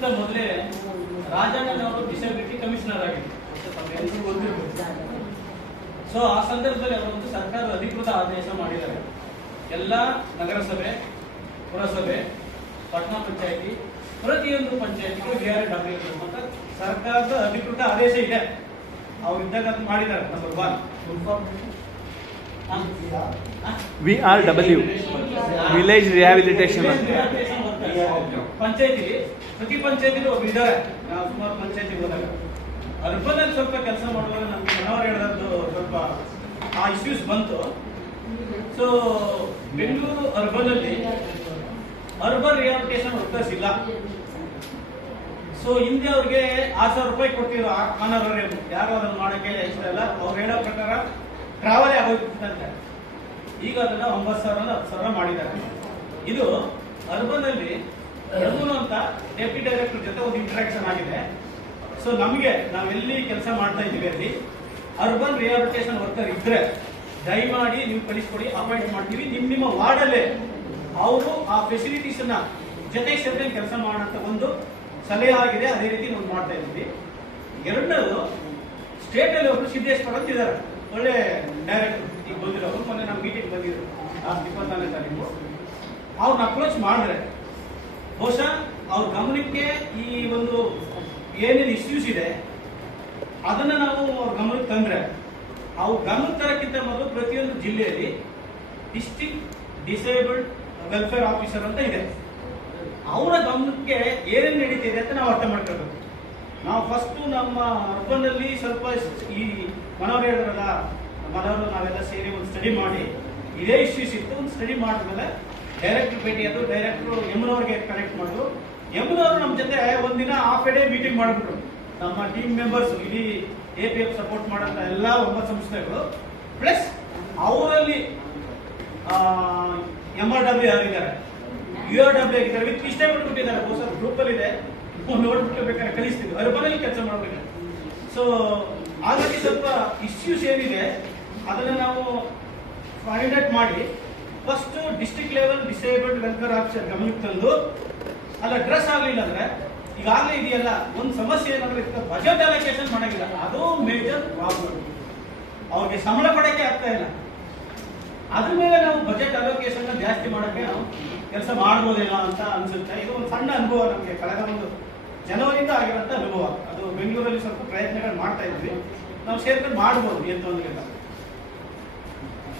ಇದಕ್ಕಿಂತ ಮೊದಲೇ ರಾಜಣ್ಣನವರು disability commissioner ಆಗಿದ್ರು. ಸೊ ಆ ಸಂದರ್ಭದಲ್ಲಿ ಅವರೊಂದು ಸರ್ಕಾರ ಅಧಿಕೃತ ಆದೇಶ ಮಾಡಿದ್ದಾರೆ. ಎಲ್ಲ ನಗರಸಭೆ, ಪುರಸಭೆ, ಪಟ್ಟಣ ಪಂಚಾಯತಿ, ಪ್ರತಿಯೊಂದು ಪಂಚಾಯತಿಗೂ VRW ಅಂತ ಸರ್ಕಾರದ ಅಧಿಕೃತ ಆದೇಶ ಇದೆ. ಅವ್ರು ಇದ್ದಾಗ ಅದು ಮಾಡಿದ್ದಾರೆ. ನಂಬರ್ 1 VRW ವಿಲೇಜ್ ರಿಹ್ಯಾಬಿಲಿಟೇಷನ್ ಪಂಚಾಯತಿ, ಪ್ರತಿ ಪಂಚಾಯತಿಲಿ ಒಬ್ರು ಇದ್ದಾರೆ. ನಾವು ಸುಮಾರು ಪಂಚಾಯತಿ ಹೋದಾಗ ಅರ್ಬನ್ ಅಲ್ಲಿ ಸ್ವಲ್ಪ ಕೆಲಸ ಮಾಡುವಾಗ ನಮ್ಗೆ ಮನೋಹರ್ ಹೇಳಿದ್ದು ಸ್ವಲ್ಪ ಆ ಇಶ್ಯೂಸ್ ಬಂತು. ಸೊ ಬೆಂಗಳೂರು ಅರ್ಬನ್ ಅಲ್ಲಿ ಅರ್ಬನ್ ರಿಹ್ಯಾಬಿಲಿಟೇಷನ್ ವರ್ಕರ್ಸ್ ಇಲ್ಲ. ಸೊ ಹಿಂದೆ ಅವ್ರಿಗೆ 6,000 ರೂಪಾಯಿ ಕೊಡ್ತಿರೋ ಆನರೇರಿಯಂ, ಯಾರು ಅದನ್ನು ಮಾಡಕ್ಕೆ ಇಷ್ಟ ಇಲ್ಲ. ಅವ್ರು ಹೇಳೋ ಪ್ರಕಾರ ಟ್ರಾವೆಲ್ ಆಗೋಗ್ತಿತ್ತಂತೆ. ಈಗ ಅದನ್ನ 9,000 10,000 ಮಾಡಿದ್ದಾರೆ. ಇದು ಅರ್ಬನ್ ಅಲ್ಲಿ ರಘುನು ಅಂತ ಡೆಪ್ಯೂಟಿ ಡೈರೆಕ್ಟರ್ ಜೊತೆ ಒಂದು ಇಂಟರಾಕ್ಷನ್ ಆಗಿದೆ. ಸೊ ನಮಗೆ ನಾವೆಲ್ಲಿ ಕೆಲಸ ಮಾಡ್ತಾ ಇದ್ದೀವಿ ಅಲ್ಲಿ ಅರ್ಬನ್ ರಿಹ್ಯಾಬಿಲಿಟೇಷನ್ ವರ್ಕರ್ ಇದ್ರೆ ದಯಮಾಡಿ ನೀವು ಕಳಿಸ್ಕೊಡಿ, ಅಪಾಯಿಂಟ್ ಮಾಡ್ತೀವಿ. ನಿಮ್ಮ ವಾರ್ಡಲ್ಲೇ ಅವರು ಆ ಫೆಸಿಲಿಟೀಸ್ ನ ಜೊತೆ ಸೇರಿ ಕೆಲಸ ಮಾಡೋಂಥ ಒಂದು ಸಲಹೆ ಆಗಿದೆ. ಅದೇ ರೀತಿ ನಾವು ಮಾಡ್ತಾ ಇದ್ದೀವಿ. ಎರಡನೇದು, ಸ್ಟೇಟ್ ಅಲ್ಲಿ ಒಬ್ರು ಸಿದ್ದೇಶ್ವರ ಅಂತ ಇದ್ದಾರೆ, ಒಳ್ಳೆ ಡೈರೆಕ್ಟರ್. ಈಗ ಬಂದಿರೋರು ಮೊನ್ನೆ ನಮ್ಮ ಮೀಟಿಂಗ್ ಬಂದಿದ್ರು 24ನೇ ತಾರೀಕು. ಅವ್ರನ್ನ ಅಪ್ರೋಚ್ ಮಾಡಿದ್ರೆ ಬಹುಶಃ ಅವ್ರ ಗಮನಕ್ಕೆ ಈ ಒಂದು ಏನೇನು ಇಶ್ಯೂಸ್ ಇದೆ ಅದನ್ನ ನಾವು ಅವ್ರ ಗಮನಕ್ಕೆ ತಂದ್ರೆ, ಅವ್ರ ಗಮನಕ್ಕೆ ತರಕ್ಕಿಂತ ಮೊದಲು ಪ್ರತಿಯೊಂದು ಜಿಲ್ಲೆಯಲ್ಲಿ ಡಿಸ್ಟ್ರಿಕ್ಟ್ ಡಿಸೇಬಲ್ಡ್ ವೆಲ್ಫೇರ್ ಆಫೀಸರ್ ಅಂತ ಇದೆ. ಅವರ ಗಮನಕ್ಕೆ ಏನೇನು ನಡೀತಿದೆ ಅಂತ ನಾವು ಅರ್ಥ ಮಾಡ್ಕೊಳ್ಬೇಕು. ನಾವು ಫಸ್ಟ್ ನಮ್ಮ ಅರ್ಬನ್ ಅಲ್ಲಿ ಸ್ವಲ್ಪ ಈ ಮನೋಹರ್ ಹೇಳಿದ್ರಲ್ಲ, ಮನೋಹರ್ ನಾವೆಲ್ಲ ಸೇರಿ ಒಂದು ಸ್ಟಡಿ ಮಾಡಿ ಇದೇ ಇಶ್ಯೂಸ್ ಇತ್ತು. ಒಂದು ಸ್ಟಡಿ ಮಾಡಿದ್ಮೇಲೆ ಡೈರೆಕ್ಟರ್ ಭೇಟಿ ಅದು ಡೈರೆಕ್ಟರ್ ಯಮುನವ್ರಿಗೆ ಕನೆಕ್ಟ್ ಮಾಡಿದ್ರು. ಯಮುನವರು ನಮ್ಮ ಜೊತೆ ಒಂದಿನ ಹಾಫ್ ಎ ಡೇ ಮೀಟಿಂಗ್ ಮಾಡಿಬಿಟ್ರು. ನಮ್ಮ ಟೀಮ್ ಮೆಂಬರ್ಸ್, ಇಡೀ APF ಸಪೋರ್ಟ್ ಮಾಡೋಂಥ ಎಲ್ಲ 9 ಸಂಸ್ಥೆಗಳು ಪ್ಲಸ್ ಅವರಲ್ಲಿ MRW ಯಾರಿದ್ದಾರೆ, URW ಆಗಿದ್ದಾರೆ, ವಿತ್ ಇಷ್ಟೇ ಬಿಟ್ಬಿಟ್ಟಿದ್ದಾರೆ. ಬಹುಶಃ ಗ್ರೂಪ್ ಅಲ್ಲಿ ಇದೆ, ನೋಡ್ಬಿಟ್ಟು ಬೇಕಾದ್ರೆ ಕಲಿಸ್ತೀವಿ. ಅರ್ಬನ್ ಅಲ್ಲಿ ಕೆಲಸ ಮಾಡಬೇಕು. ಸೊ ಹಾಗಾಗಿ ಸ್ವಲ್ಪ ಇಶ್ಯೂಸ್ ಏನಿದೆ ಅದನ್ನ ನಾವು ಫೈಂಡ್ ಔಟ್ ಮಾಡಿ first district level disabled welfare officer ಗಮನಕ್ಕೆ ತಂದು ಅಲ್ಲ ಡ್ರೆಸ್ ಆಗಲಿಲ್ಲ ಅಂದ್ರೆ ಈಗಾಗಲೇ ಇದೆಯಲ್ಲ ಒಂದು ಸಮಸ್ಯೆ ಏನಂದ್ರೆ ಬಜೆಟ್ ಅಲೋಕೇಶನ್ ಮಾಡಂಗಿಲ್ಲ. ಅದು ಮೇಜರ್ ಪ್ರಾಬ್ಲಮ್. ಅವ್ರಿಗೆ ಸಂಬಳ ಪಡಕ್ಕೆ ಆಗ್ತಾ ಇಲ್ಲ. ಅದ್ರ ಮೇಲೆ ನಾವು ಬಜೆಟ್ ಅಲೋಕೇಶನ್ ಜಾಸ್ತಿ ಮಾಡಕ್ಕೆ ನಾವು ಕೆಲಸ ಮಾಡ್ಬೋದೇನೋ ಅಂತ ಅನ್ಸುತ್ತೆ. ಇದು ಒಂದು ಸಣ್ಣ ಅನುಭವ ನಮಗೆ ಕಳೆದ ಒಂದು ಜನವರಿಯಿಂದ ಆಗಿರೋಂಥ ಅನುಭವ. ಅದು ಬೆಂಗಳೂರಲ್ಲಿ ಸ್ವಲ್ಪ ಪ್ರಯತ್ನಗಳು ಮಾಡ್ತಾ ಇದ್ವಿ. ನಾವು ಸೇರ್ಕೊಂಡು ಮಾಡ್ಬೋದು ಏನು ತೊಂದರೆ ಇಲ್ಲ.